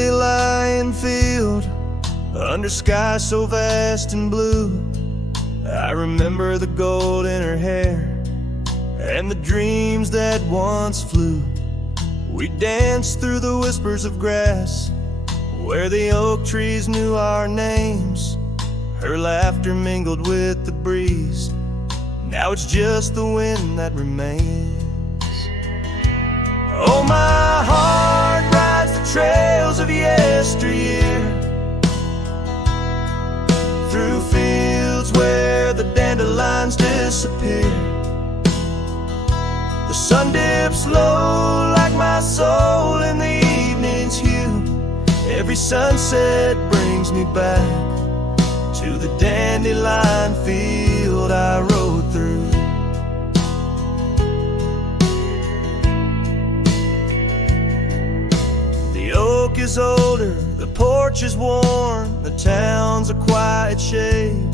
dandelion field, under sky so vast and blue. I remember the gold in her hair and the dreams that once flew. We danced through the whispers of grass where the oak trees knew our names. Her laughter mingled with the breeze. Now it's just the wind that remains. Oh, my heart rides the trails of yesteryear, through fields where the dandelions disappear. The sun dips low like my soul in the evening's hue. Every sunset brings me back to the dandelion field I rode through. The oak is older, the porch is worn, the town's a quiet shade,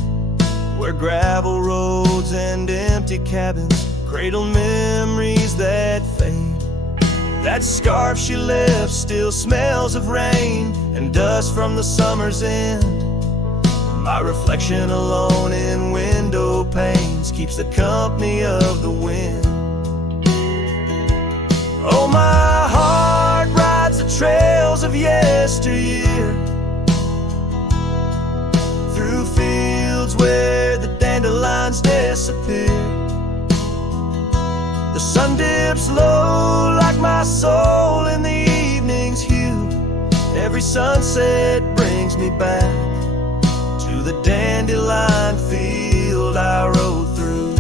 where gravel roads and empty cabins cradle memories that fade. That scarf she left still smells of rain and dust from the summer's end. My reflection alone in window panes keeps the company of the wind. Oh, my heart rides the trails of yesteryear, through fields where the dandelions disappear. The sun dips low like my soul in the evening's hue. Every sunset brings me back to the dandelion field I rode through.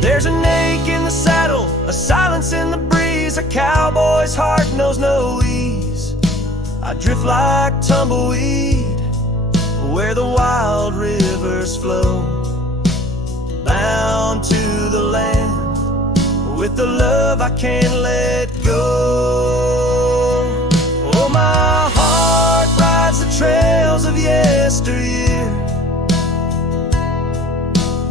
There's an ache in the saddle, a silence in the breeze. A cowboy's heart knows no ease. I drift like tumbleweed where the wild rivers flow, bound to the land with the love I can't let go. Oh, my heart rides the trails of yesteryear,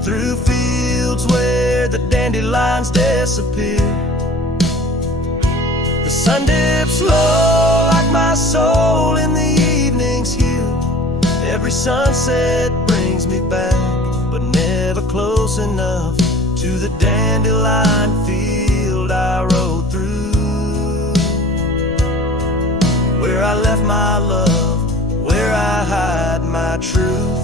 through fields where the dandelions disappear. The sun dips low like my soul in the evening's hue. Every sunset brings me back, but never close enough to the dandelion field I rode through, where I left my love, where I hide my truth.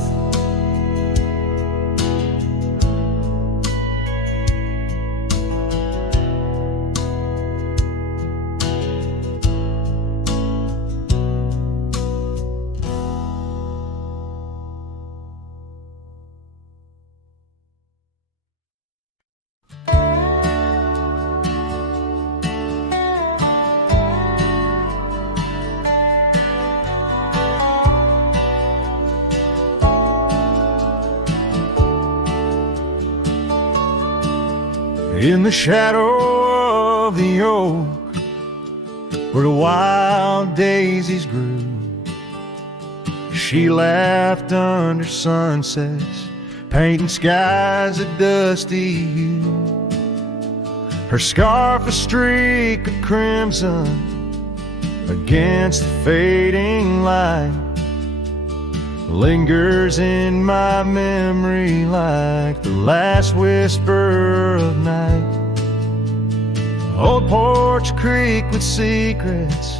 In the shadow of the oak, where the wild daisies grew, she laughed under sunsets, painting skies a dusty hue. Her scarf a streak of crimson against the fading light, lingers in my memory like the last whisper of night. Old Porch Creek with secrets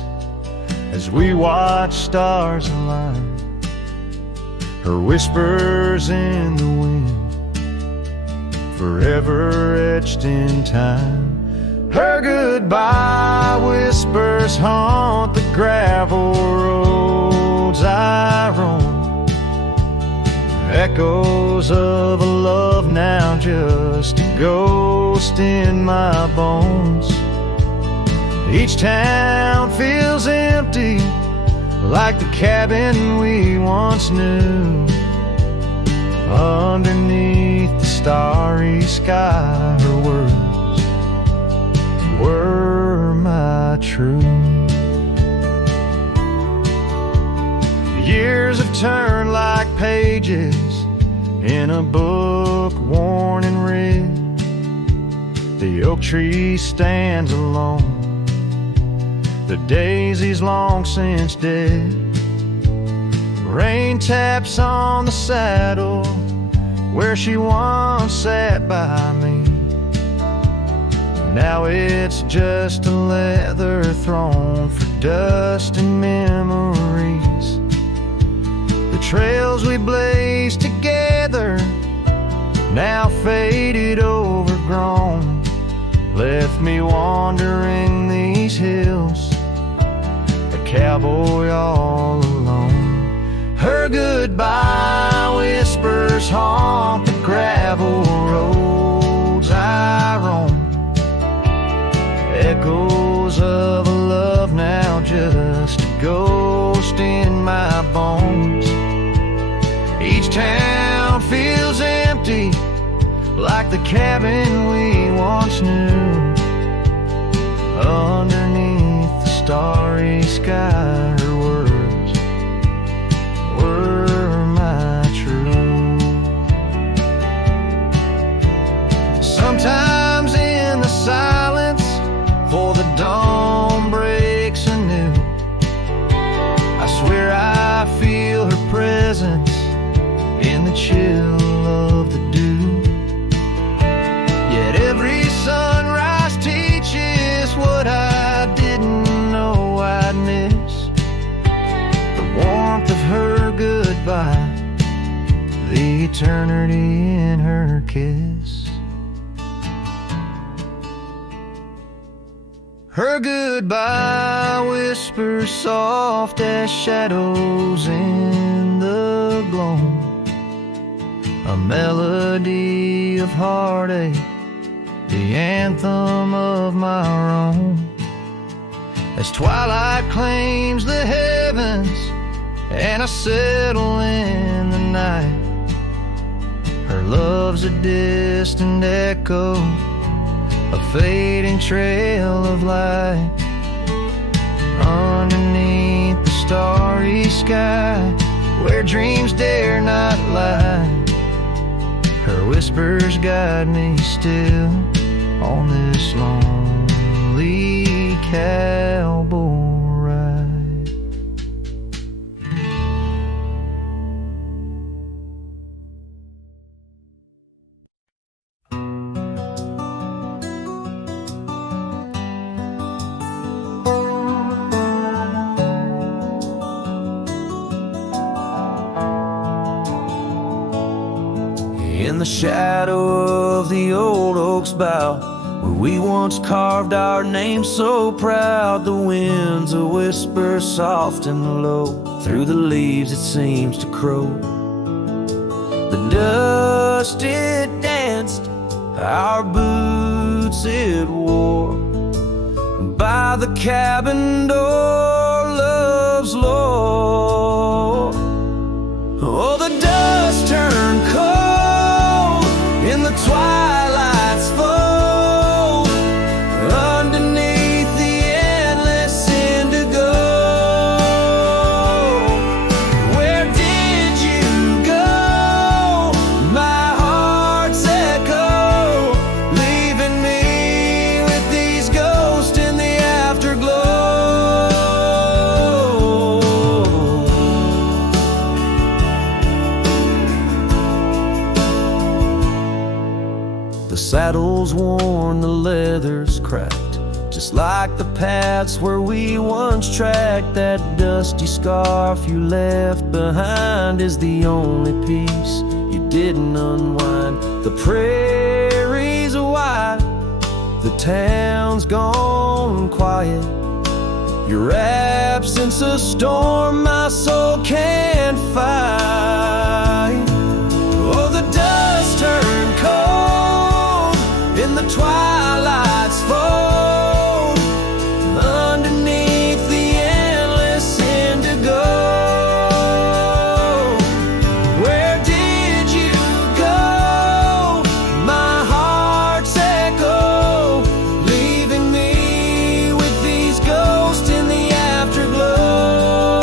as we watch stars align, her whispers in the wind forever etched in time. Her goodbye whispers haunt the gravel roads I roam, echoes of a love now just a ghost in my bones. Each town feels empty like the cabin we once knew. Underneath the starry sky, her words were my truth. Years have turned like pages in a book worn and read. The oak tree stands alone The daisy's long since dead. Rain taps on the saddle where she once sat by me. Now it's just a leather throne for dust and memories. The trails we blazed together, now faded, overgrown, left me wandering these hills, a cowboy all alone. Her goodbye whispers haunt the gravel roads I roam, echoes of a love now just a ghost in my bones. Each town feels empty, like the cabin we once knew. Underneath the starry sky, her words were my truth. Sometimes in the silence, for the dawn breaks anew, I swear I feel her presence in the chill of the dew. Yet every sunrise teaches what I didn't know I'd miss. The warmth of her goodbye, the eternity in her kiss. Her goodbye whispers soft as shadows in the gloam, a melody of heartache, the anthem of my own. As twilight claims the heavens and I settle in the night, her love's a distant echo, a fading trail of light. Underneath the starry sky, where dreams dare not lie, her whispers guide me still on this lonely cowboy ride. In the shadow of the old oak's bough, where we once carved our name so proud, the wind's a whisper soft and low, through the leaves it seems to crow. The dust it danced, our boots it wore, by the cabin door, love's lore. Oh, the dust turned cold in the twilight's fold, underneath the endless indigo. Where did you go, my heart's echo, leaving me with these ghosts in the afterglow? The saddle's worn, the leather's cracked, just like the paths where we once tracked. That dusty scarf you left behind is the only piece you didn't unwind. The prairie's wide, the town's gone quiet, your absence a storm my soul can't fight. Oh, the dust turned cold in the twilight's fold, underneath the endless indigo. Where did you go, my heart's echo, leaving me with these ghosts in the afterglow?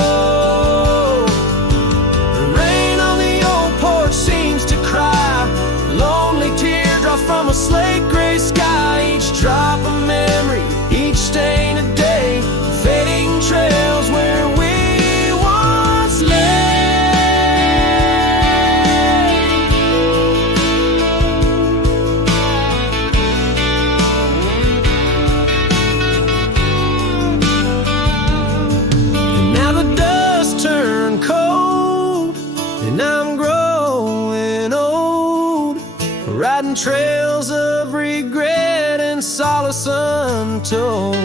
The rain on the old porch seems to cry, lonely teardrops from a slate gray sky, each drop a forgotten trails of regret and solace untold.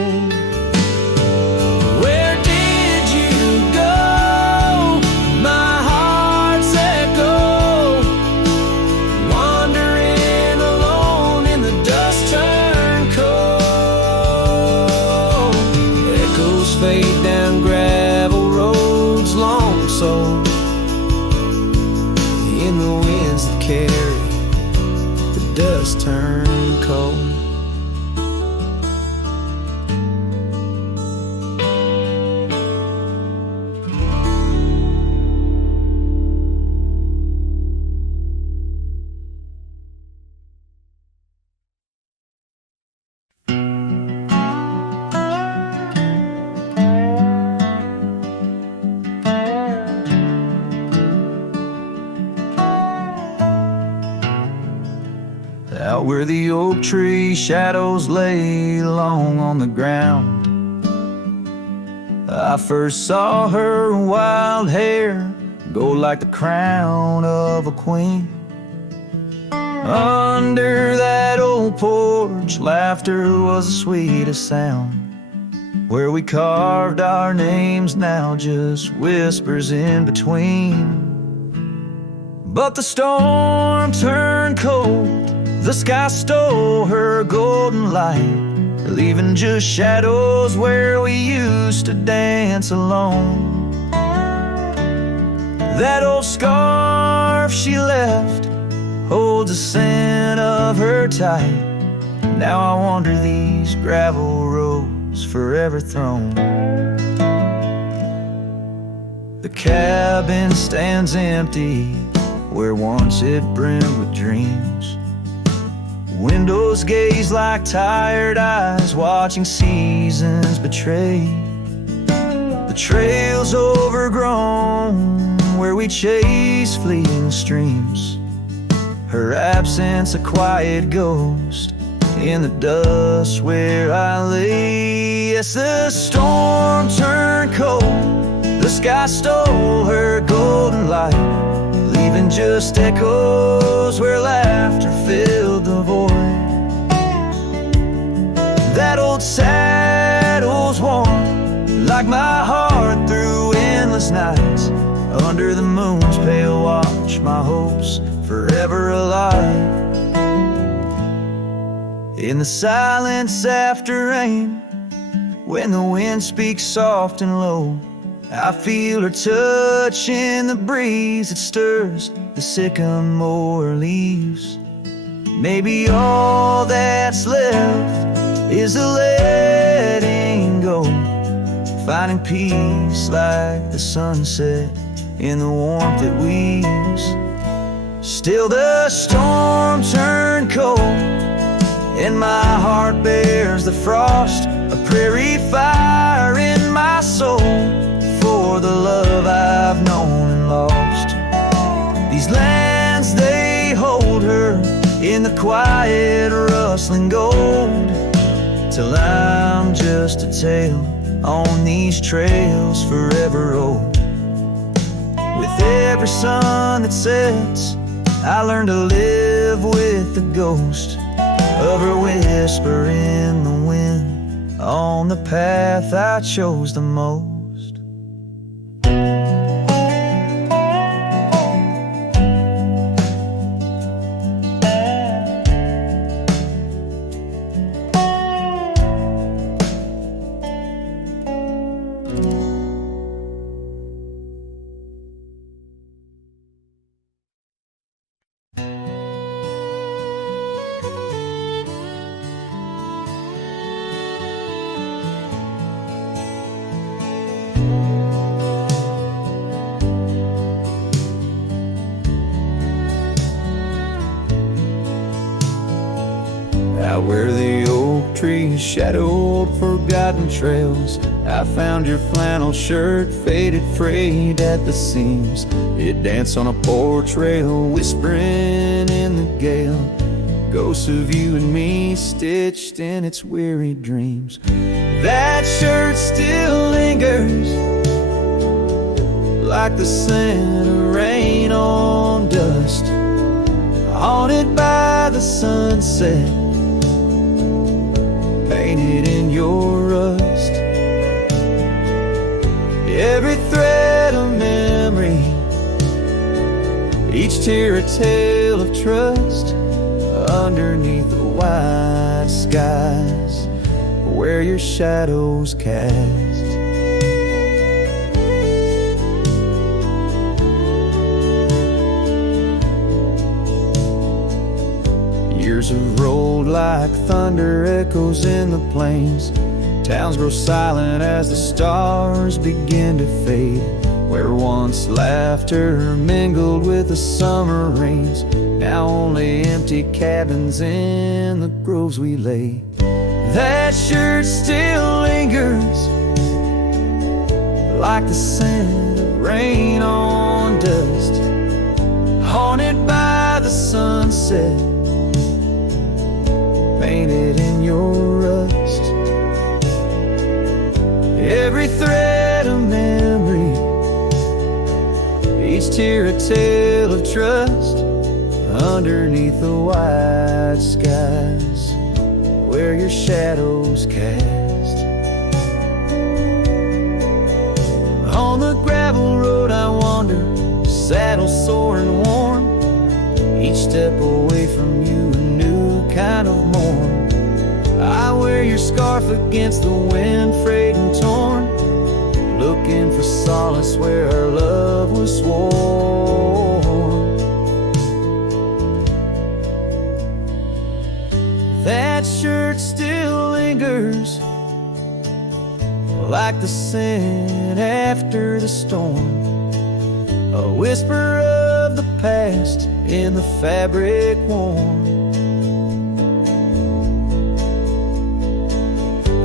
Where did you go? My heart's echo, wandering alone in the dust turned cold. Echoes fade down gravel roads, long sold in the winds that carry the dust turned cold. Out where the oak tree shadows lay long on the ground, I first saw her wild hair go like the crown of a queen. Under that old porch, laughter was the sweetest sound. Where we carved our names, now just whispers in between. But the storm turned cold, the sky stole her golden light, leaving just shadows where we used to dance alone. That old scarf she left holds the scent of her tight. Now I wander these gravel roads forever thrown. The cabin stands empty where once it brimmed with dreams. Windows gaze like tired eyes watching seasons betray. The trail's overgrown where we chase fleeting streams. Her absence a quiet ghost in the dust where I lay. Yes, the storm turned cold, the sky stole her golden light, leaving just echoes where laughter filled the void. That old saddle's warm like my heart through endless nights. Under the moon's pale watch, my hopes forever alive. In the silence after rain, when the wind speaks soft and low, I feel her touch in the breeze that stirs the sycamore leaves. Maybe all that's left is a letting go, finding peace like the sunset in the warmth it weaves. Still the storm turned cold, and my heart bears the frost, a prairie fire in my soul for the love I've known and lost. These lands, they hold her in the quiet rustling gold, till I'm just a tale on these trails forever old. With every sun that sets, I learn to live with the ghost of her whisper in the wind on the path I chose the most. Out where the oak trees shadowed forgotten trails, I found your flannel shirt faded, frayed at the seams. It danced on a porch rail, whispering in the gale, ghosts of you and me stitched in its weary dreams. That shirt still lingers like the scent of rain on dust. haunted by the sunset, painted in your rust. Every thread a memory, each tear a tale of trust. Underneath the wide skies where your shadows cast. Years have rolled like thunder echoes in the plains. Towns grow silent as the stars begin to fade. Where once laughter mingled with the summer rains, now only empty cabins in the groves we lay. That shirt still lingers like the scent of rain on dust, haunted by the sunset, painted in your rust. Every thread a memory, each tear a tale of trust. Underneath the wide skies where your shadows cast. On the gravel road I wander, saddle sore and worn, each step away from you a new kind of morn. I wear your scarf against the wind, frayed and torn, looking for solace where our love was sworn. That shirt still lingers like the scent after the storm, a whisper of the past in the fabric worn.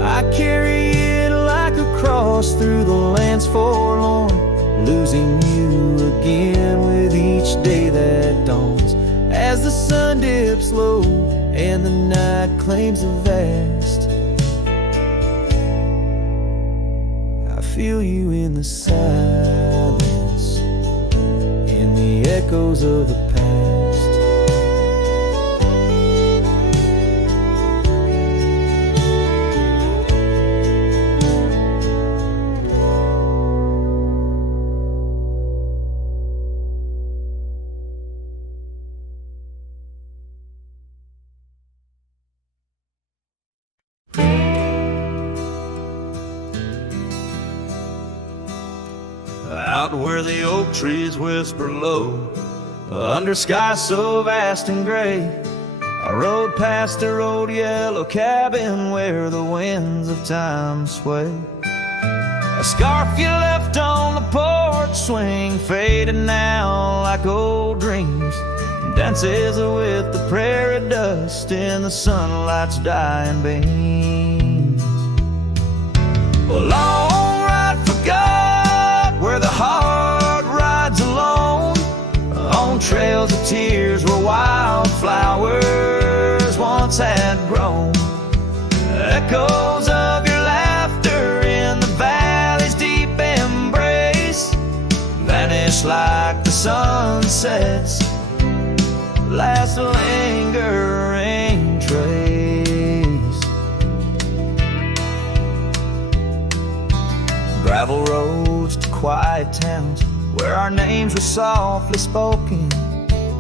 I carry it like a cross through the lands forlorn, losing you again with each day that dawns. As the sun dips low and the night claims the vast, I feel you in the silence, in the echoes of the past. Out where the oak trees whisper low, under skies so vast and gray, I rode past the old yellow cabin where the winds of time sway. A scarf you left on the porch swing, faded now like old dreams, dances with the prairie dust in the sunlight's dying beams. A long ride forgot where the heart rides alone, on trails of tears where wildflowers once had grown. Echoes of your laughter in the valley's deep embrace vanish like the sunset's last lingering trace. Gravel roads to quiet towns where our names were softly spoken,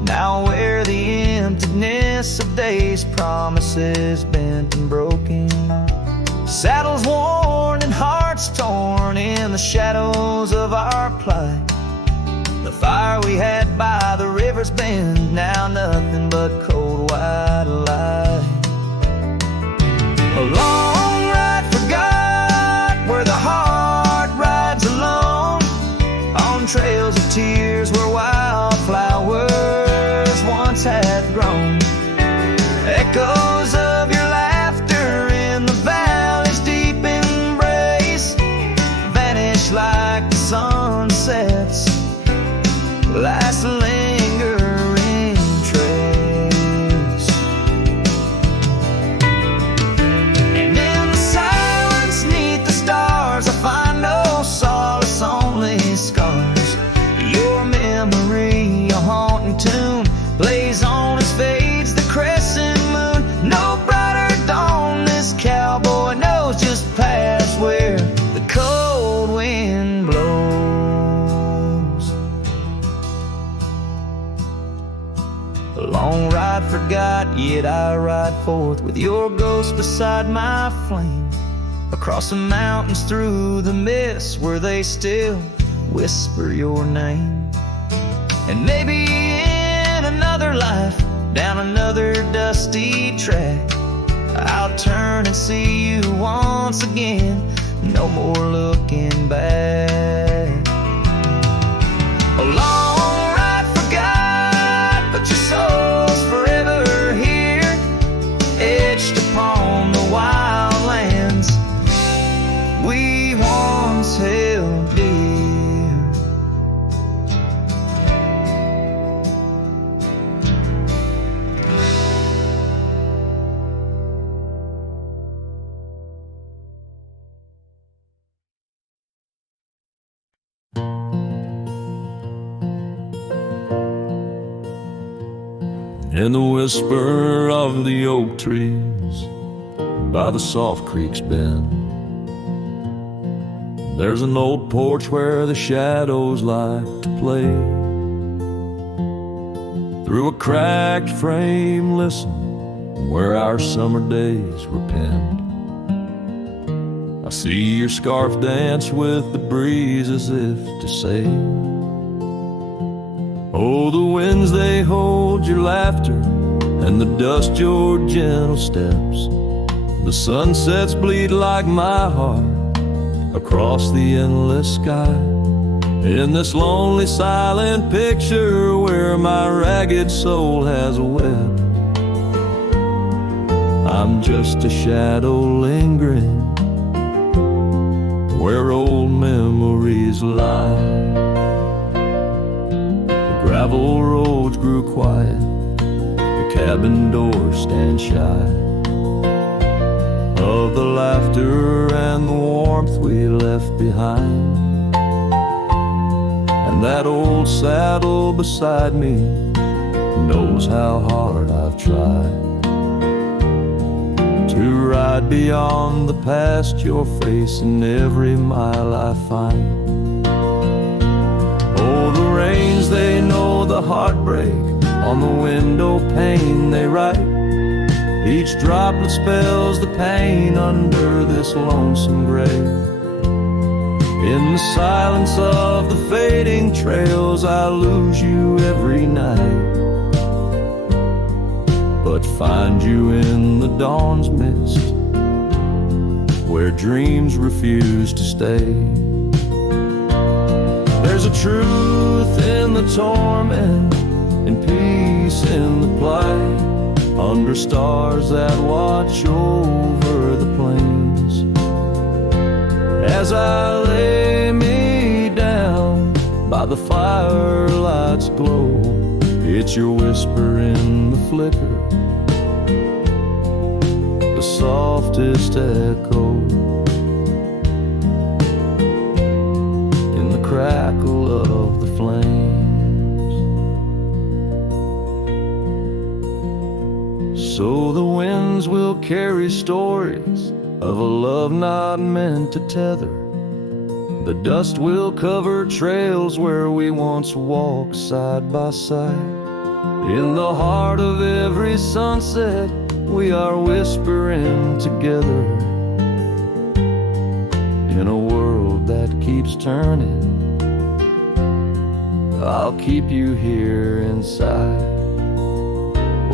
now where the emptiness of days' promises bent and broken. Saddles worn and hearts torn in the shadows of our plight. The fire we had by the river's bend, now nothing but cold white light. A long ride forgot where the heart rides alone, on trails of tears where wildflowers once had grown. Echoes of your laughter in the valley's deep embrace vanish like the sunset's last lingering trace. And forgot, yet I ride forth with your ghost beside my flame, across the mountains, through the mist, where they still whisper your name. And maybe in another life, down another dusty track, I'll turn and see you once again, no more looking back. A long ride forgot, but your soul's forever here, etched upon the wild lands we once held dear. In the whisper of the oak trees by the soft creek's bend, there's an old porch where the shadows like to play. Through a cracked frame, listen, where our summer days were penned. I see your scarf dance with the breeze as if to say, oh, the winds, they hold your laughter, and the dust your gentle steps. The sunsets bleed like my heart across the endless sky, in this lonely silent picture where my ragged soul has a web. I'm just a shadow lingering where old memories lie. Gravel roads grew quiet, the cabin doors stand shy of the laughter and the warmth we left behind. And that old saddle beside me knows how hard I've tried to ride beyond the past, your face in every mile I find. Oh, the rains, they know the heartbreak, on the window pane they write. Each droplet spells the pain under this lonesome grave. In the silence of the fading trails, I lose you every night, but find you in the dawn's mist, where dreams refuse to stay. There's a truth in the torment, and peace in the plight, under stars that watch over the plains. As I lay me down by the firelight's glow, it's your whisper in the flicker, the softest echo, in the crackle of the flames. So the winds will carry stories of a love not meant to tether. The dust will cover trails where we once walked side by side. In the heart of every sunset, we are whispering together. In a world that keeps turning, I'll keep you here inside.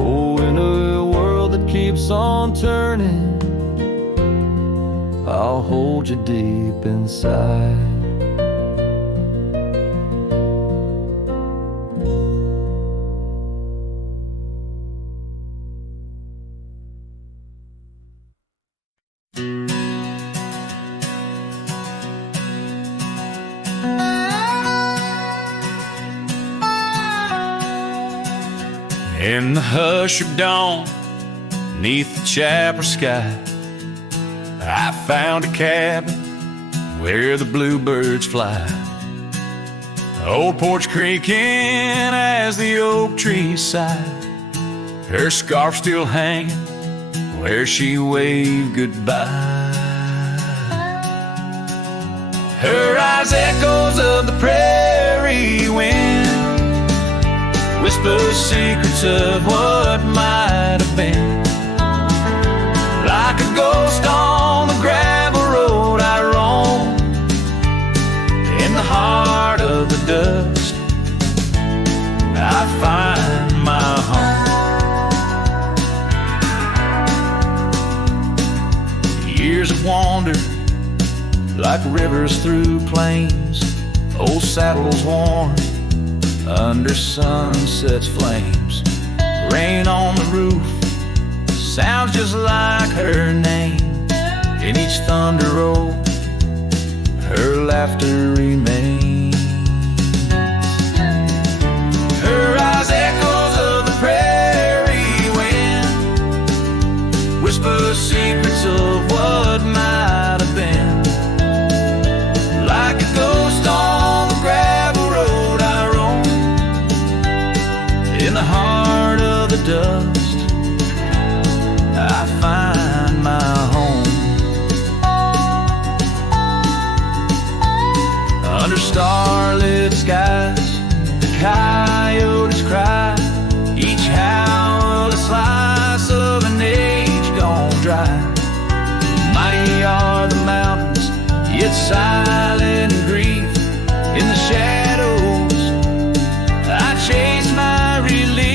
Oh, in a world that keeps on turning, I'll hold you deep inside. In the hush of dawn, neath the chapel sky, I found a cabin where the bluebirds fly. Old porch creaking as the oak trees sigh, her scarf still hanging where she waved goodbye. Her eyes echoes of the prairie wind, whisper secrets of what might been. Like a ghost on the gravel road I roam, in the heart of the dust I find my home. Years have wandered like rivers through plains, old saddles worn under sunset's flames. Rain on the roof sounds just like her name. In each thunder roll, her laughter remains. Her eyes echoes of the prairie wind, whisper secrets of what might have been. Like a ghost on the gravel road I roam, in the heart of the dust I find my home. Under starlit skies, the coyotes cry, each howl a slice of an age gone dry. Mighty are the mountains, yet silent grief. In the shadows I chase my relief.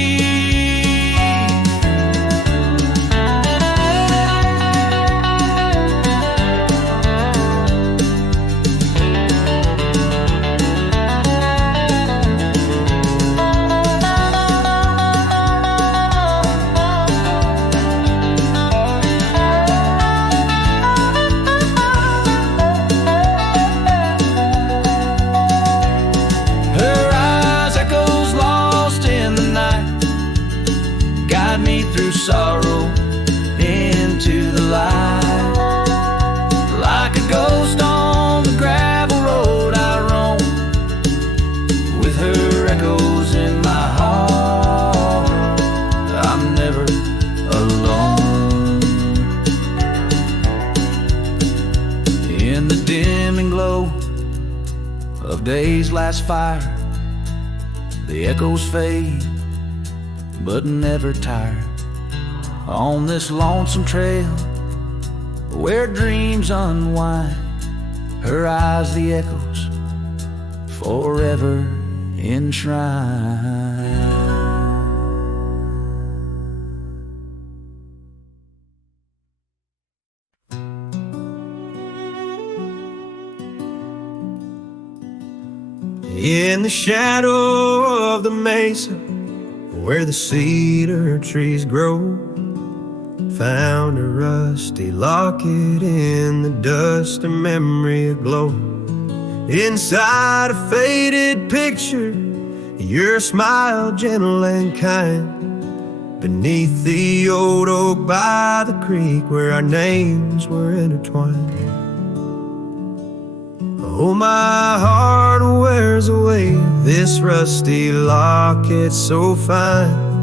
Through sorrow into the light. Like a ghost on the gravel road I roam, with her echoes in my heart. I'm never alone. In the dimming glow of day's last fire, the echoes fade but never tire. On this lonesome trail where dreams unwind, her eyes the echoes forever enshrined. In the shadow of the mesa where the cedar trees grow, found a rusty locket in the dust, a memory aglow. Inside a faded picture, your smile gentle and kind. Beneath the old oak by the creek where our names were intertwined. Oh, my heart wears away this rusty locket so fine.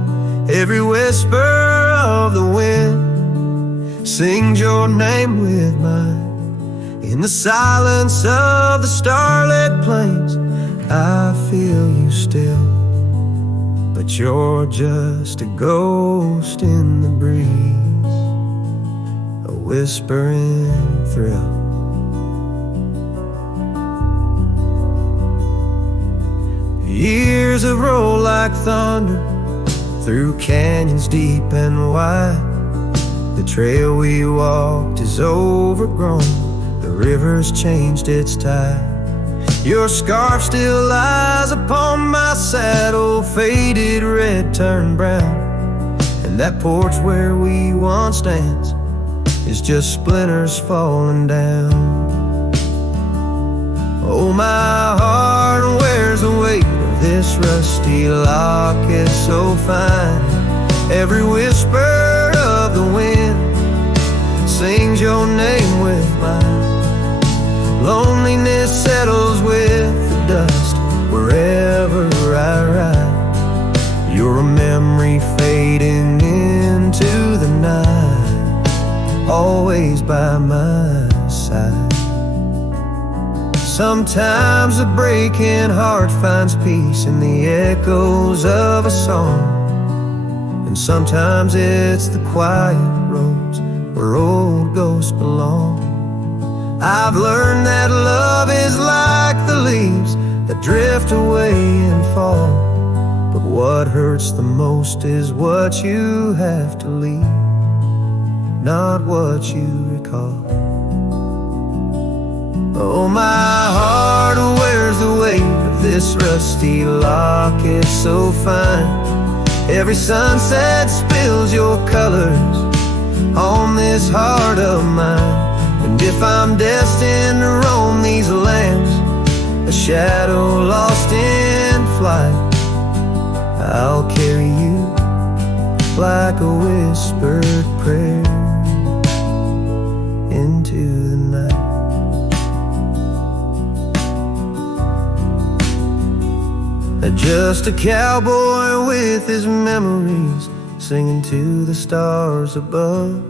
Every whisper of the wind sings your name with mine. In the silence of the starlit plains, I feel you still, but you're just a ghost in the breeze, a whispering thrill. Years have rolled like thunder through canyons deep and wide. The trail we walked is overgrown, the river's changed its tide. Your scarf still lies upon my saddle, faded red turned brown. And that porch where we once danced is just splinters falling down. Oh, my heart wears the weight of this rusty locket so fine. Every whisper of the wind sings your name with mine. Loneliness settles with the dust wherever I ride. You're a memory fading into the night, always by my side. Sometimes a breaking heart finds peace in the echoes of a song, and sometimes it's the quiet roads where old ghosts belong. I've learned that love is like the leaves that drift away and fall, but what hurts the most is what you have to leave, not what you recall. Oh, my heart wears the weight of this rusty locket so fine. Every sunset spills your colors on this heart of mine. And if I'm destined to roam these lands, a shadow lost in flight, I'll carry you like a whispered prayer into the night. Just a cowboy with his memories, singing to the stars above,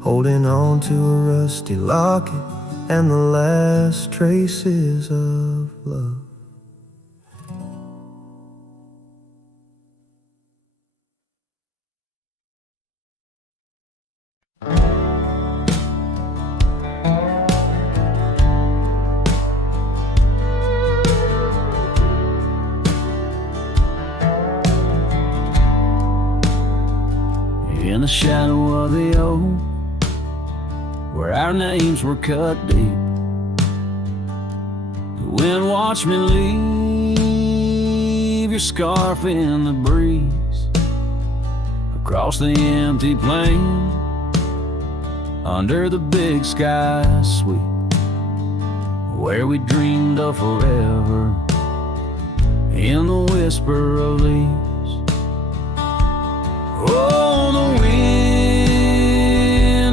holding on to a rusty locket and the last traces of love. In the shadow of the oak, where our names were cut deep, the wind watched me leave your scarf in the breeze, across the empty plain, under the big sky sweep, where we dreamed of forever, in the whisper of leaves. Oh, the wind,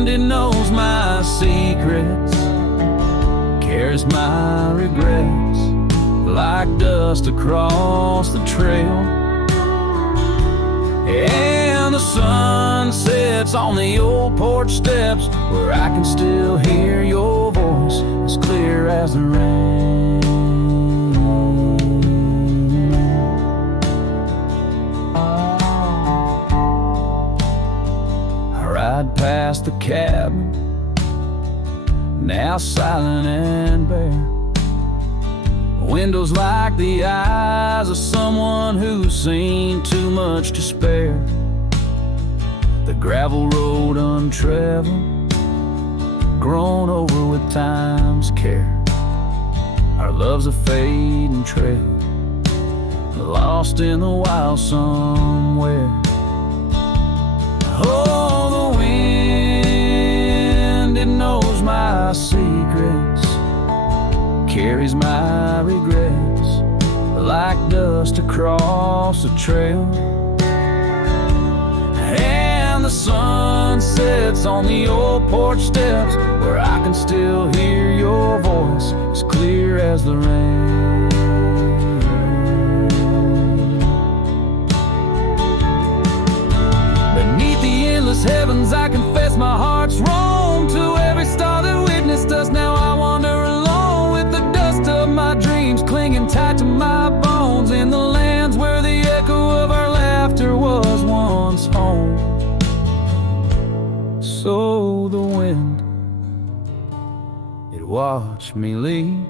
it knows my secrets, carries my regrets like dust across the trail. And the sun sets on the old porch steps, where I can still hear your voice as clear as the rain. Ride past the cabin, now silent and bare, windows like the eyes of someone who's seen too much to spare. The gravel road untraveled, grown over with time's care. Our love's a fading trail, lost in the wild somewhere. Oh, the wind, it knows my secrets, carries my regrets like dust across the trail. And the sun sets on the old porch steps, where I can still hear your voice as clear as the rain. Heavens, I confess my heart's wrong to every star that witnessed us. Now I wander alone with the dust of my dreams clinging tight to my bones, in the lands where the echo of our laughter was once home. So the wind, it watched me leave,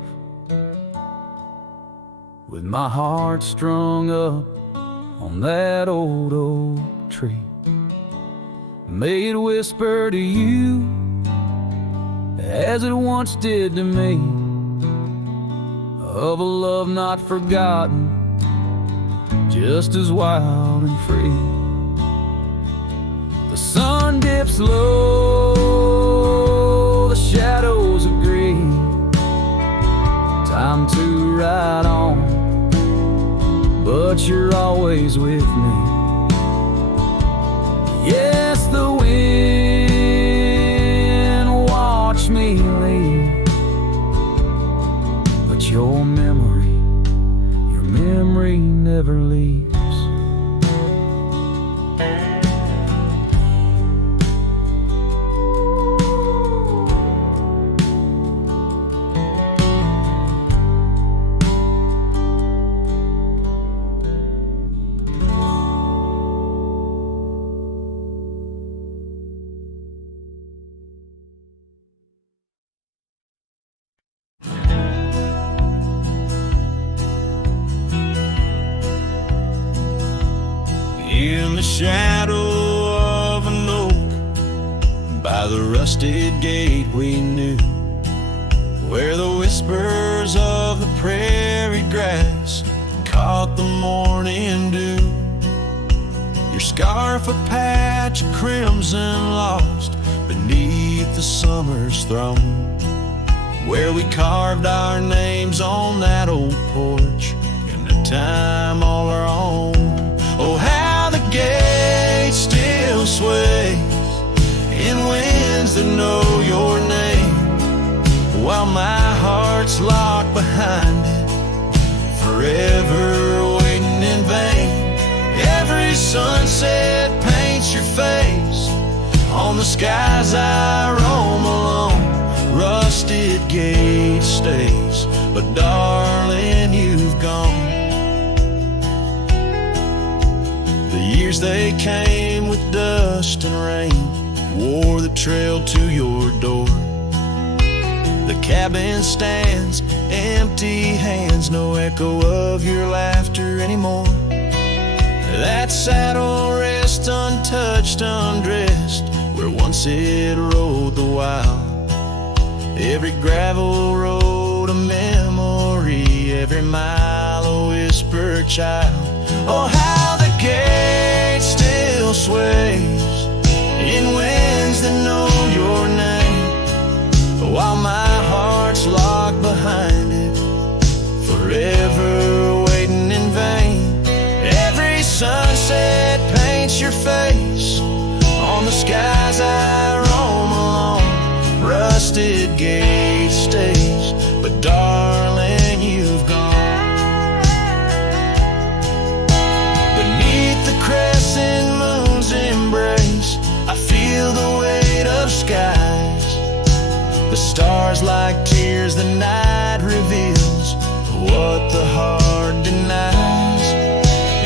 with my heart strung up on that old oak tree. May it whisper to you as it once did to me, of a love not forgotten, just as wild and free. The sun dips low, the shadows agree, time to ride on, but you're always with me. Yes, the wind watched me leave, but your memory never leaves. the shadow of an oak, by the rusted gate we knew, where the whispers of the prairie grass caught the morning dew. Your scarf a patch of crimson lost beneath the summer's throne, where we carved our names on that old porch in a time all our own. Oh, how the gate still sways in winds that know your name, while my heart's locked behind it, forever waiting in vain. Every sunset paints your face on the skies I roam alone. Rusted gate stays, but darling, you've gone. The years they came with dust and rain wore the trail to your door. The cabin stands, empty hands, no echo of your laughter anymore. That saddle rests untouched, undressed, where once it rode the wild. Every gravel road a memory, every mile a whispered child. Oh, how the gate still sways in winds that know your name, while my heart's locked behind it, forever waiting in vain. Every sunset paints your face on the skies I roam alone. Rusted gate stays, but darling, you've gone. Beneath the crescent moon's embrace, I feel the weight of skies. The stars like tears the night reveals, what the heart denies.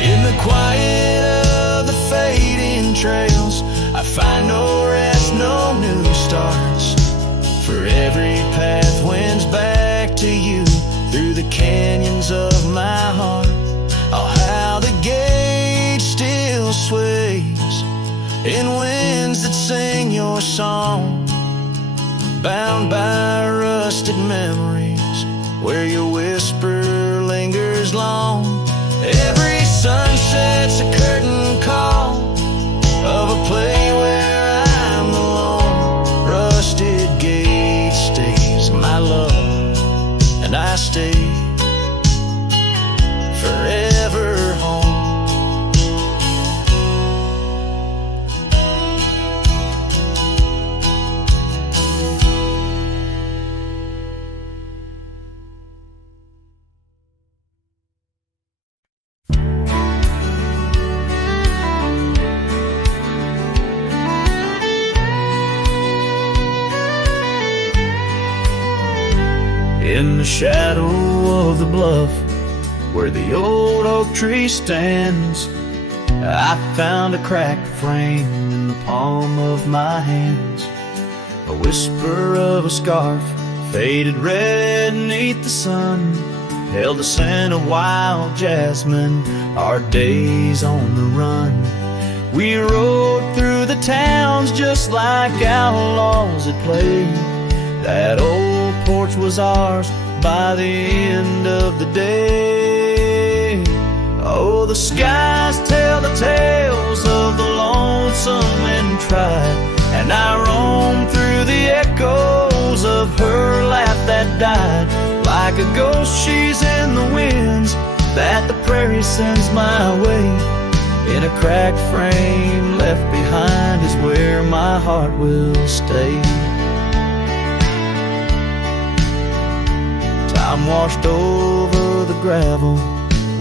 In the quiet of the fading trails, I find no rest, no new starts. For every path wins back to you, through the canyons of my heart. Oh, how the gate still sways in winds that sing your song, bound by rusted memories, where your whisper lingers long. Every sunset's a curtain call of a play where I'm alone. Rusted gate stays, my love, and I stay forever home. In the shadow of the bluff, where the old oak tree stands, I found a cracked frame in the palm of my hands. A whisper of a scarf, faded red beneath the sun, held the scent of wild jasmine, our days on the run. We rode through the towns just like outlaws at play. That old porch was ours by the end of the day. Oh, the skies tell the tales of the lonesome and tried, and I roam through the echoes of her laugh that died. Like a ghost she's in the winds that the prairie sends my way. In a cracked frame left behind is where my heart will stay. Time washed over the gravel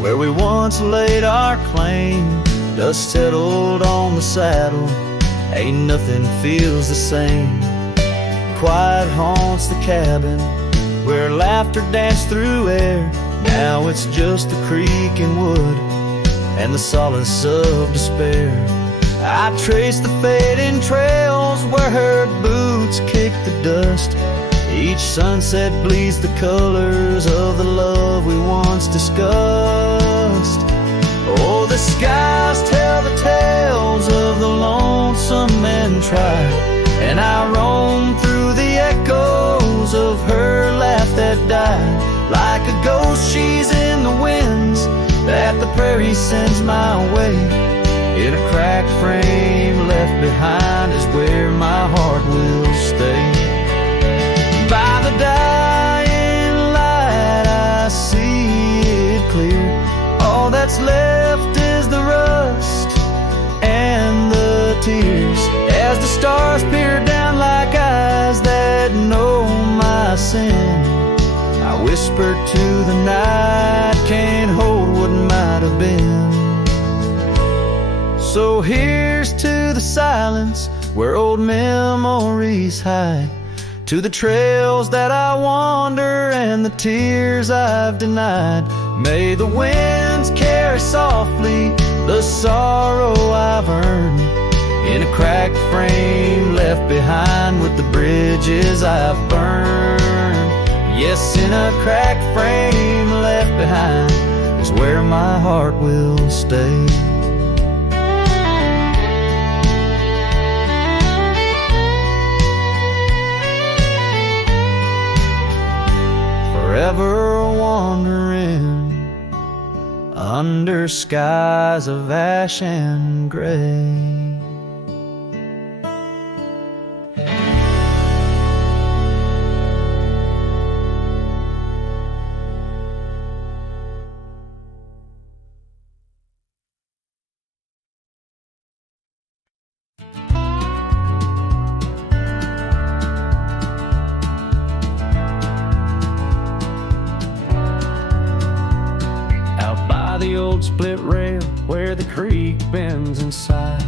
where we once laid our claim. Dust settled on the saddle, ain't nothing feels the same. Quiet haunts the cabin where laughter danced through air. Now it's just the creaking wood and the solace of despair. I trace the fading trails where her boots kick the dust. Each sunset bleeds the colors of the love we once discussed. Oh, the skies tell the tale try. And I roam through the echoes of her laugh that died. Like a ghost, she's in the winds that the prairie sends my way. In a cracked frame left behind is where my heart will stay. By the dying light I see it clear. All that's left is the rust and the tears, as the stars peer down like eyes that know my sin. I whisper to the night, can't hold what might have been. So here's to the silence where old memories hide, to the trails that I wander and the tears I've denied. May the winds carry softly the sorrow I've earned, in a cracked frame left behind with the bridges I've burned. Yes, in a cracked frame left behind is where my heart will stay. Forever wandering under skies of ash and gray. The old split rail where the creek bends and sighs,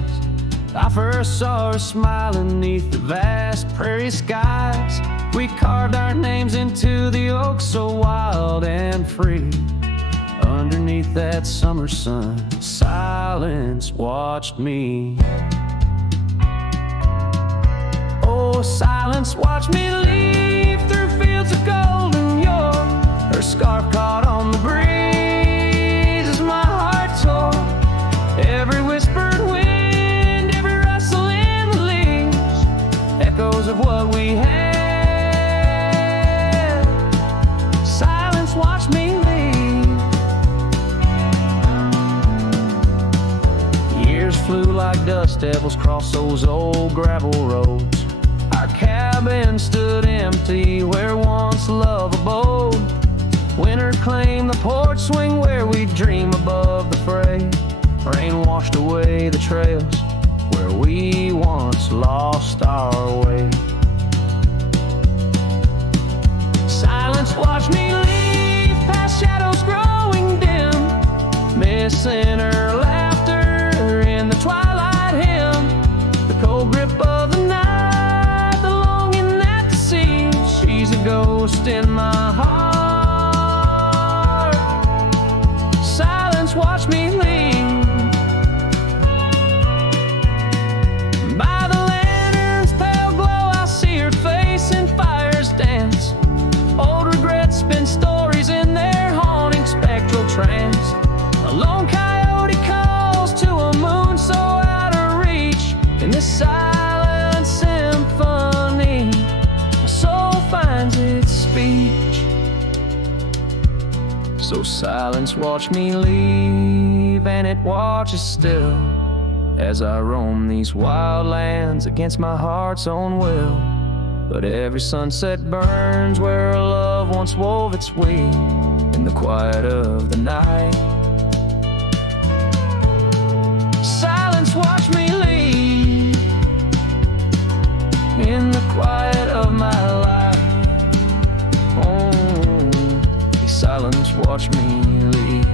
I first saw her smiling neath the vast prairie skies. We carved our names into the oak so wild and free. Underneath that summer sun, silence watched me. Oh, silence watched me leave through fields of golden yore. Her scarf caught on the breeze. Every whispered wind, every rustle in the leaves, echoes of what we had. Silence watched me leave. Years flew like dust devils across those old gravel roads. Our cabin stood empty where once love abode. Winter claimed the porch swing where we dream above the fray. Rain washed away the trails where we once lost our way. Silence watched me leave past shadows growing dim, missing her laughter in the twilight hymn. The cold grip of the night, the longing at the sea. She's a ghost in my heart. Silence watched me leave. Spin stories in their haunting spectral trance. A lone coyote calls to a moon so out of reach. In this silent symphony, my soul finds its speech. So silence watched me leave, and it watches still as I roam these wild lands against my heart's own will. But every sunset burns where love once wove its way in the quiet of the night. Silence watched me leave in the quiet of my life. Oh, silence watched me leave.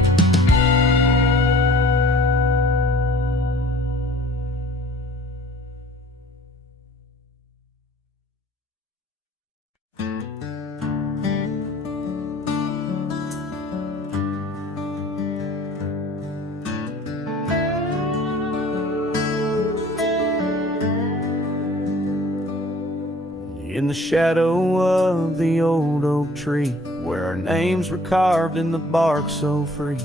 In the shadow of the old oak tree, where our names were carved in the bark so free,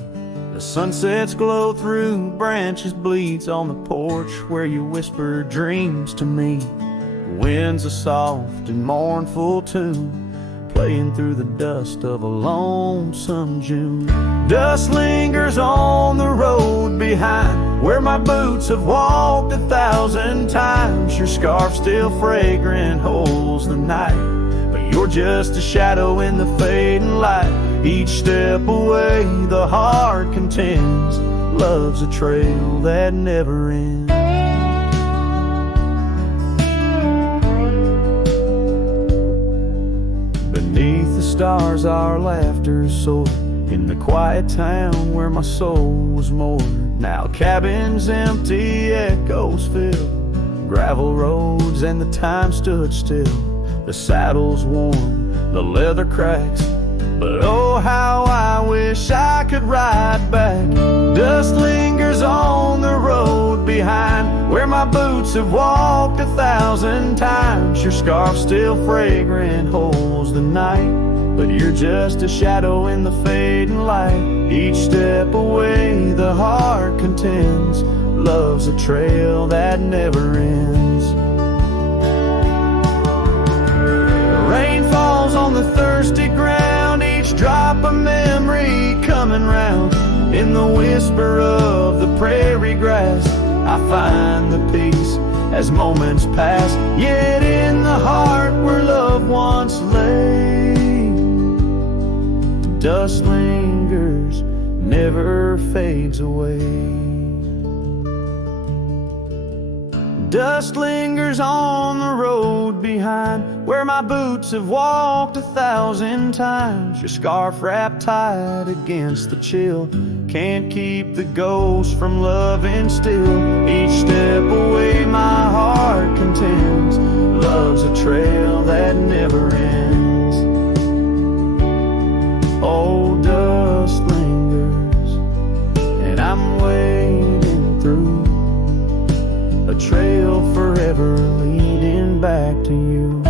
The sunsets glow through branches, bleeds on the porch where you whisper dreams to me. The wind's a soft and mournful tune, playing through the dust of a lonesome June. Dust lingers on the road behind where my boots have walked 1,000 times. Your scarf still fragrant holds the night, but you're just a shadow in the fading light. Each step away the heart contends, love's a trail that never ends. Beneath the stars our laughter soared, in the quiet town where my soul was moored. Now cabins empty, echoes fill, gravel roads and the time stood still. The saddle's worn, the leather cracks, but oh how I wish I could ride back. Dust lingers on the road behind where my boots have walked 1,000 times. Your scarf still fragrant holds the night, but you're just a shadow in the fading light. Each step away the heart contends, love's a trail that never ends. The rain falls on the thirsty ground, each drop a memory coming round. In the whisper of the prairie grass I find the peace as moments pass. Yet in the heart where love once lay, dust lingers, never fades away. Dust lingers on the road behind where my boots have walked 1,000 times. Your scarf wrapped tight against the chill can't keep the ghost from loving still. Each step away my heart contends, love's a trail that never ends. Oh, dust lingers, and I'm wading through a trail forever leading back to you.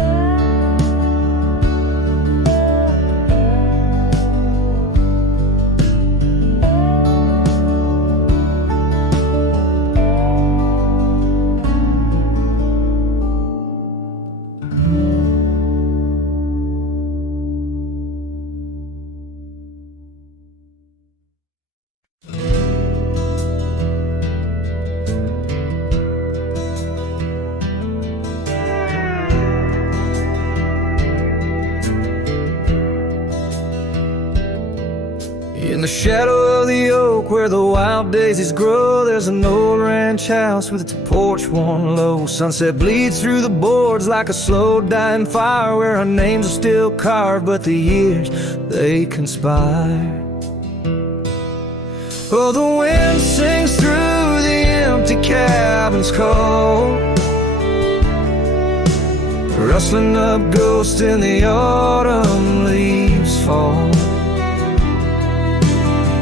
In the shadow of the oak where the wild daisies grow, there's an old ranch house with its porch worn low. Sunset bleeds through the boards like a slow dying fire, where our names are still carved but the years they conspire. Oh, the wind sings through the empty cabin's cold, rustling up ghosts in the autumn leaves fall.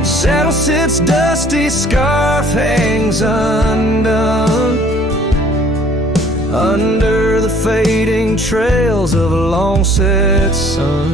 Saddle sits dusty, scarf hangs undone, under the fading trails of a long set sun.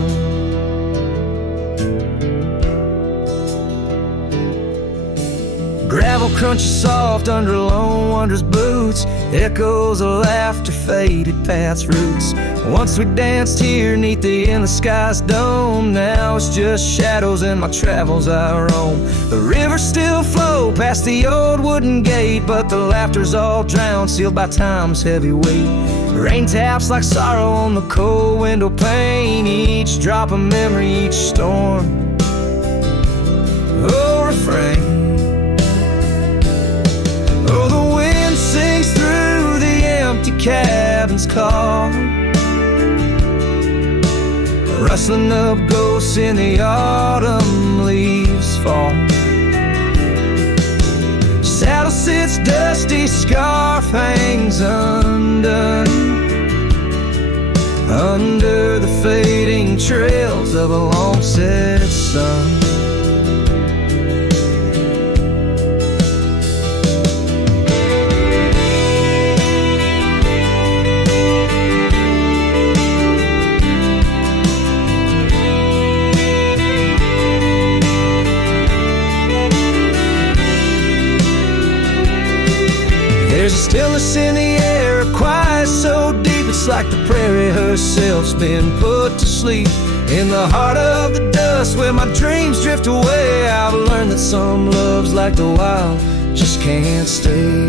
Gravel crunches soft under lone wanderer's boots, echoes of laughter faded past roots. Once we danced here neath the endless sky's dome, now it's just shadows in my travels I roam. The rivers still flow past the old wooden gate, but the laughter's all drowned, sealed by time's heavy weight. Rain taps like sorrow on the cold window pane, each drop a memory, each storm a refrain. Oh, the wind sings through the empty cabin's call, rustling up ghosts in the autumn leaves fall. Saddle sits dusty, scarf hangs undone, under the fading trails of a long set sun. Stillness in the air, a quiet so deep, it's like the prairie herself's been put to sleep. In the heart of the dust where my dreams drift away, I've learned that some loves like the wild just can't stay.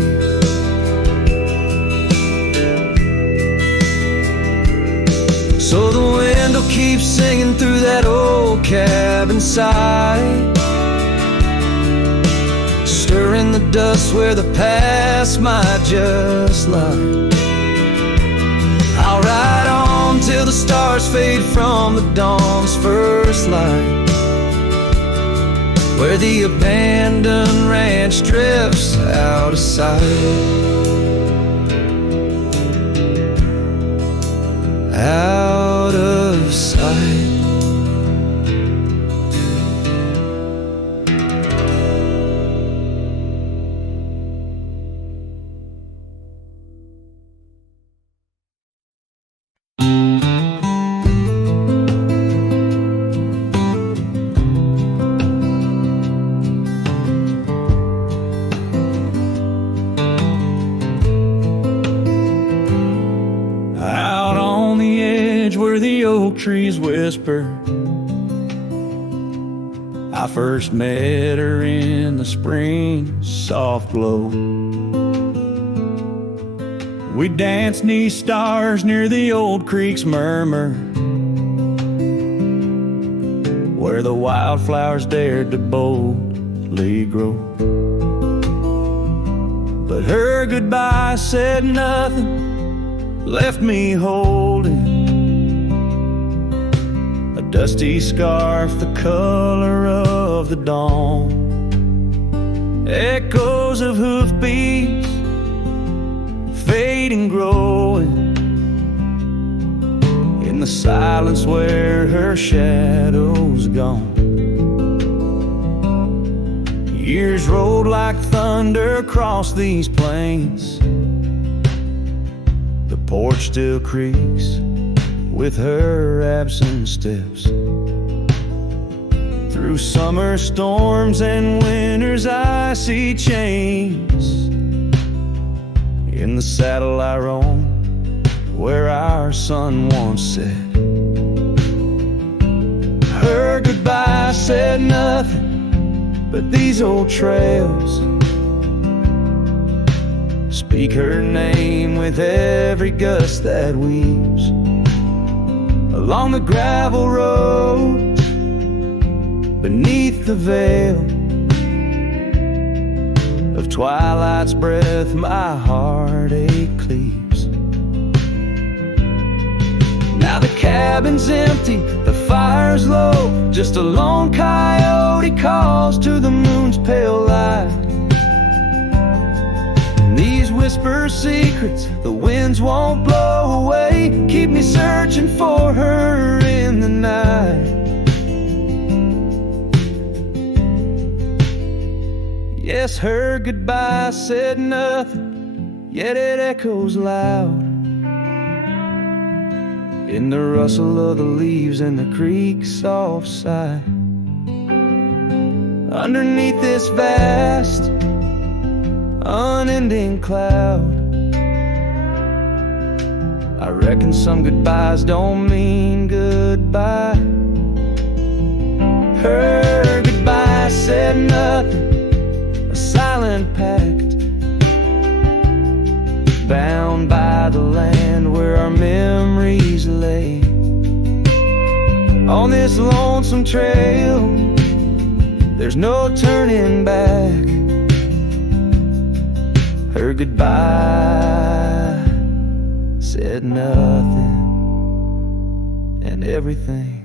So the wind will keep singing through that old cabin side, stirring the dust where the past might just lie. I'll ride on till the stars fade from the dawn's first light, where the abandoned ranch drifts out of sight. Out of sight. Trees whisper. I first met her in the spring soft glow. We danced 'neath stars near the old creek's murmur, where the wildflowers dared to boldly grow. But her goodbye said nothing, left me holding dusty scarf the color of the dawn. Echoes of hoofbeats fade and growing in the silence where her shadow's gone. Years rolled like thunder across these plains. The porch still creaks with her absent steps. Through summer storms and winter's icy chains, in the saddle I roam where our sun once set. Her goodbye said nothing, but these old trails speak her name with every gust that weaves along the gravel roads beneath the veil of twilight's breath. My heartache cleaves. Now the cabin's empty, the fire's low, just a lone coyote calls to the moon's pale light. These whisper secrets the winds won't blow away, keep me searching for her in the night. Yes, her goodbye said nothing, yet it echoes loud in the rustle of the leaves and the creek's soft sigh. Underneath this vast unending cloud, I reckon some goodbyes don't mean goodbye. Her goodbye said nothing, a silent pact, bound by the land where our memories lay. On this lonesome trail, there's no turning back. Her goodbye said nothing, and everything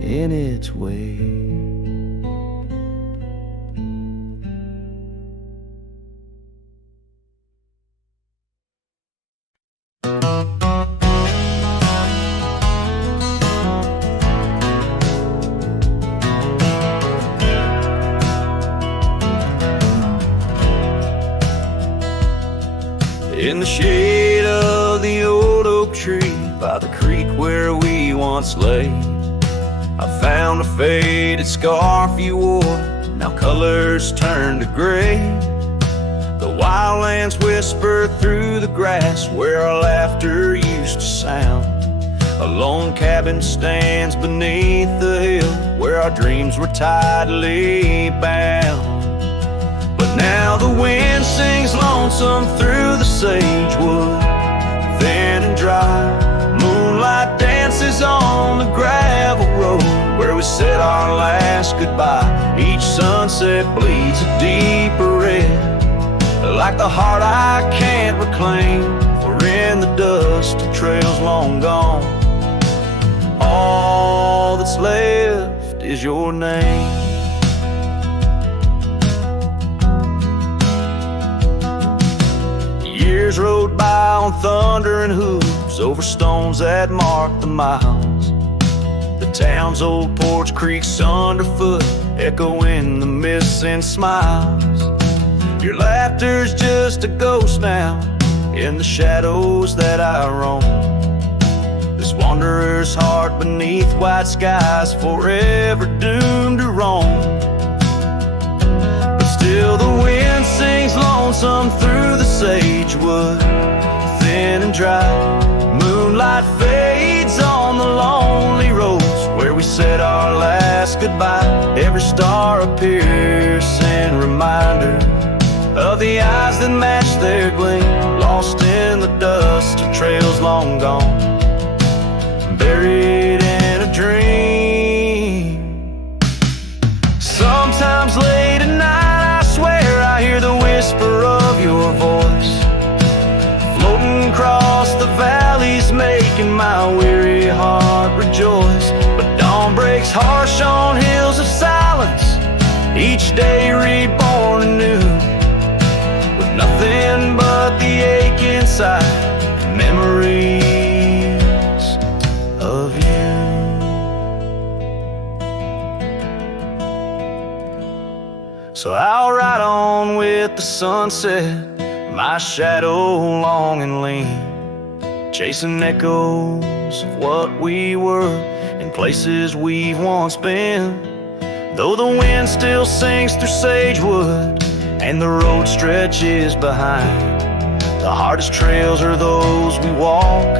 in its way. In the shade of the old oak tree by the creek where we once lay, I found a faded scarf you wore, now colors turned to gray. wildlands whisper through the grass where our laughter used to sound. A lone cabin stands beneath the hill where our dreams were tightly bound. But now the wind sings lonesome through the sagewood, thin and dry. Moonlight dances on the gravel road where we said our last goodbye. Each sunset bleeds a deeper red, like the heart I can't reclaim. We're in the dust of trails long gone. All that's left is your name. Years rode by on thunder and hooves over stones that marked the miles. The town's old porch creaks underfoot, echoing the missing smiles. Your laughter's just a ghost now in the shadows that I roam. This wanderer's heart beneath white skies, forever doomed to roam. But still the wind sings lonesome through the sagewood, thin and dry. Moonlight fades on the lonely roads where we said our last goodbye. Every star a piercing reminder of the eyes that match their gleam, lost in the dust of trails long gone, buried in a dream. Sometimes late at night I swear I hear the whisper of your voice, floating across the valleys, making my weary heart rejoice. But dawn breaks harsh on hills of silence, each day reborn anew, with nothing but the ache inside, memories of you. So I'll ride on with the sunset, my shadow long and lean, chasing echoes of what we were in places we've once been. Though the wind still sings through sagewood and the road stretches behind, the hardest trails are those we walk,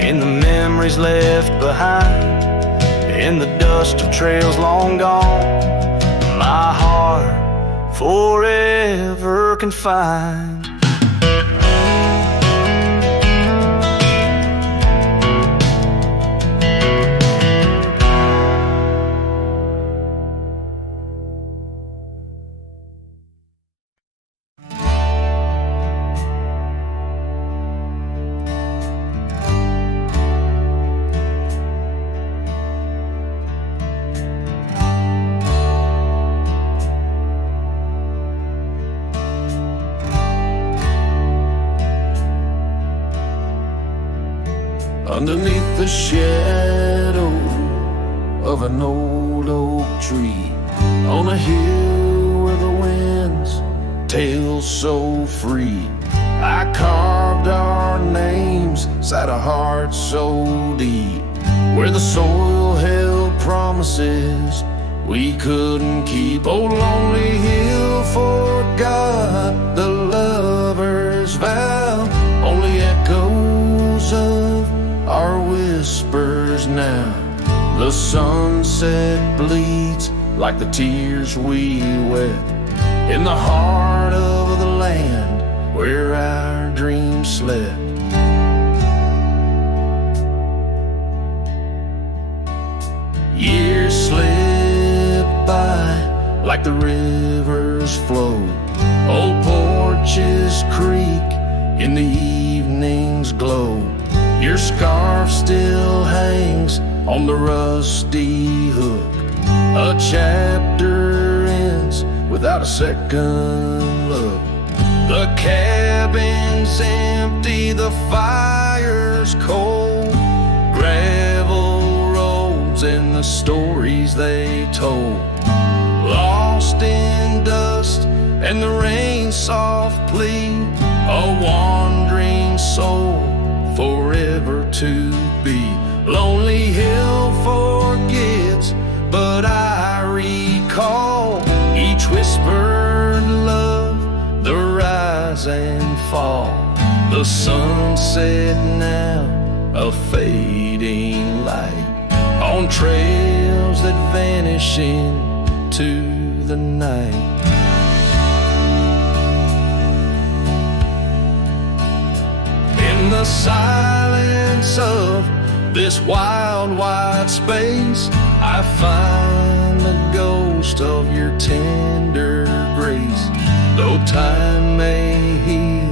in the memories left behind, in the dust of trails long gone, my heart forever confined. Underneath the shadow of an old oak tree, on a hill where the winds tail so free, I carved our names inside a heart so deep, where the soil held promises we couldn't keep. Oh, lonely hill forgot the lover's vow, only echoes of our whispers now. The sunset bleeds like the tears we wept in the heart of the land where our dreams slept. Years slip by like the rivers flow, old porches creak in the evening's glow. Your scarf still hangs on the rusty hook, a chapter ends without a second look. The cabin's empty, the fire's cold, gravel roads and the stories they told, lost in dust and the rain's soft plea, a wandering soul forever to be. Lonely hill forgets, but I recall each whispered love, the right fall. The sun set now, a fading light on trails that vanish into the night. In the silence of this wild, wide space, I find the ghost of your tender grace. Though time may heal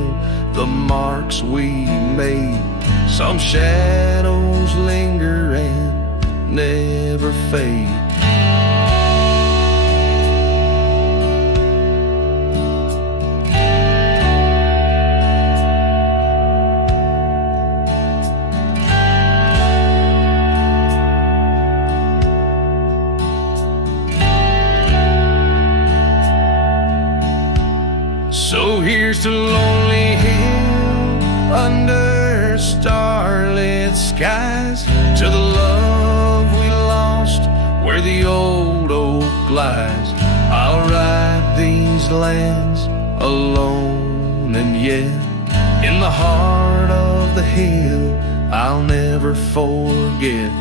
the marks we made, some shadows linger and never fade. So here's to Lonely Hill under starlit skies, to the love we lost where the old oak lies. I'll ride these lands alone, and yet in the heart of the hill I'll never forget.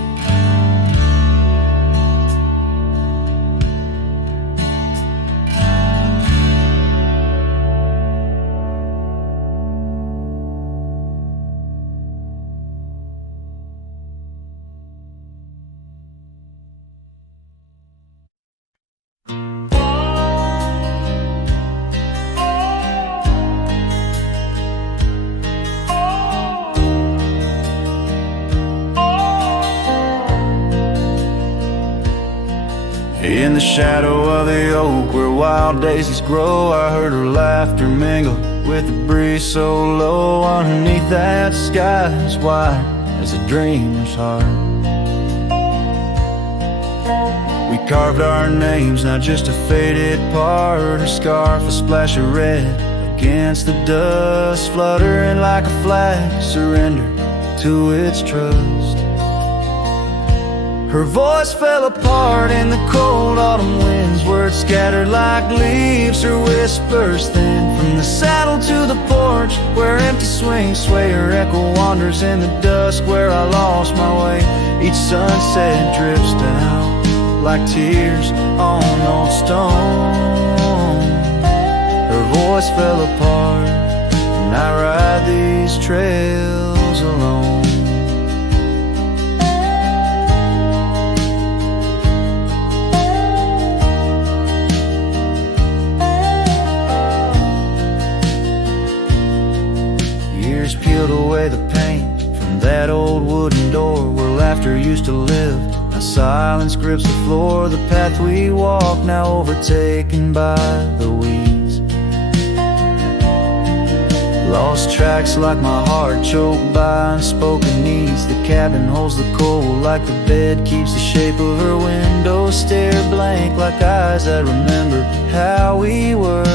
In the shadow of the oak where wild daisies grow, I heard her laughter mingle with the breeze so low. Underneath that sky as wide as a dreamer's heart, we carved our names, not just a faded part. Her scarf, a splash of red against the dust, fluttering like a flag, surrender to its trust. Her voice fell apart in the cold autumn winds, words scattered like leaves. Her whispers thin from the saddle to the porch, where empty swings sway. Her echo wanders in the dusk where I lost my way. Each sunset drips down like tears on old stone. Her voice fell apart, and I ride these trails alone. Peeled away the paint from that old wooden door where laughter used to live. Now silence grips the floor, the path we walk now overtaken by the weeds. Lost tracks like my heart, choked by unspoken needs. The cabin holds the cold like the bed keeps the shape of her window. Stare blank like eyes that remember how we were.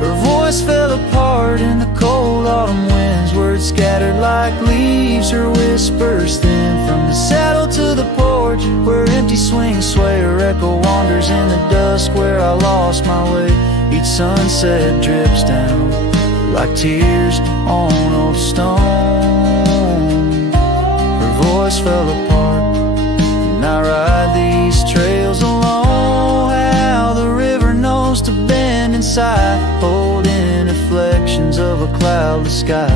Her voice fell apart in the cold autumn winds, words scattered like leaves. Her whispers thin from the saddle to the porch, where empty swings sway. Her echo wanders in the dusk where I lost my way. Each sunset drips down like tears on old stone. Her voice fell apart, and I ride these trails alone. How the river knows to bend inside, holding reflections of a cloudless sky.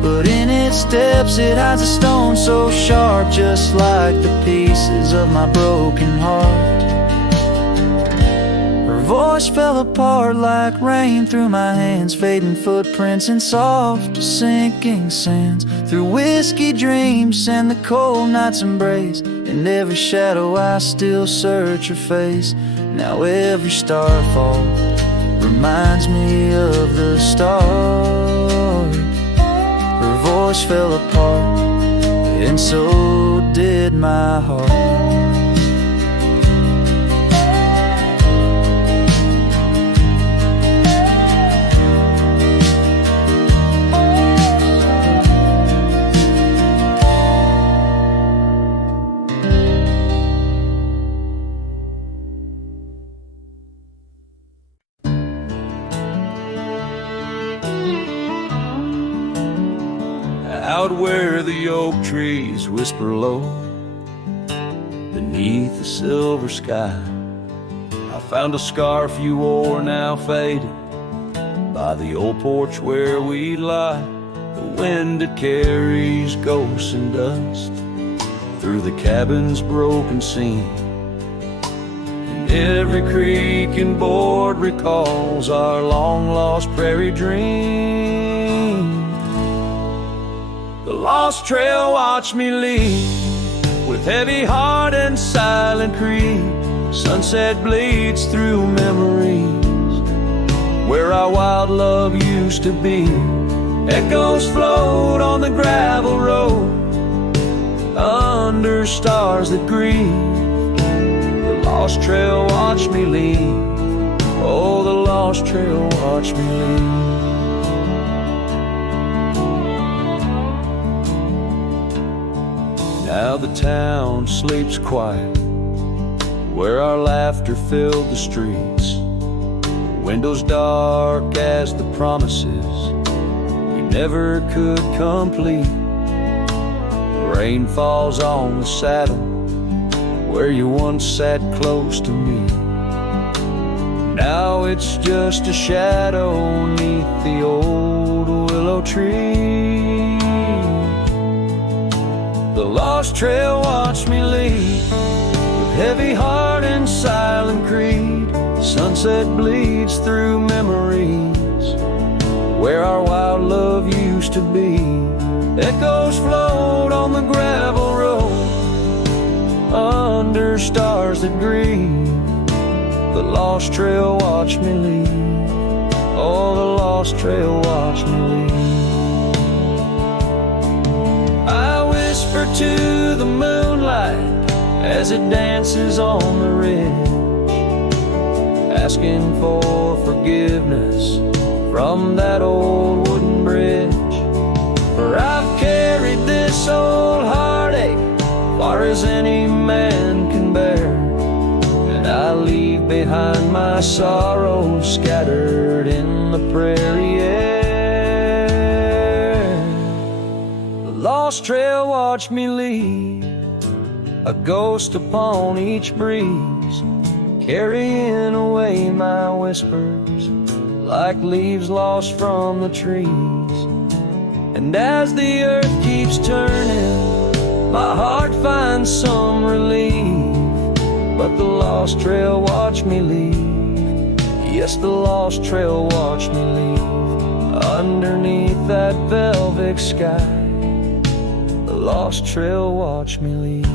But in its depths it hides a stone so sharp, just like the pieces of my broken heart. Her voice fell apart like rain through my hands, fading footprints in soft sinking sands. Through whiskey dreams and the cold night's embrace, in every shadow I still search her face. Now every starfall reminds me of the start. Her voice fell apart, and so did my heart. where the oak trees whisper low beneath the silver sky. I found a scarf you wore, now faded, by the old porch where we lie. The wind it carries ghosts and dust through the cabin's broken seam, and every creak and board recalls our long-lost prairie dream. The lost trail watched me lead with heavy heart and silent creed. Sunset bleeds through memories where our wild love used to be. Echoes float on the gravel road under stars that grieve. The lost trail watched me leave. Oh, the lost trail watched me leave. Now the town sleeps quiet where our laughter filled the streets. Windows dark as the promises we never could complete. Rain falls on the saddle where you once sat close to me. Now it's just a shadow neath the old willow tree. The lost trail watched me lead with heavy heart and silent creed. Sunset bleeds through memories where our wild love used to be. Echoes float on the gravel road under stars that grieve. The lost trail watched me leave. Oh, the lost trail watched me leave. I whisper to the moonlight as it dances on the ridge, asking for forgiveness from that old wooden bridge. For I've carried this old heartache far as any man can bear, and I leave behind my sorrows scattered in the prairie air. The lost trail watched me leave, a ghost upon each breeze, carrying away my whispers like leaves lost from the trees. And as the earth keeps turning, my heart finds some relief. But the lost trail watched me leave. Yes, the lost trail watched me leave. Underneath that velvet sky, the lost trail watched me leave.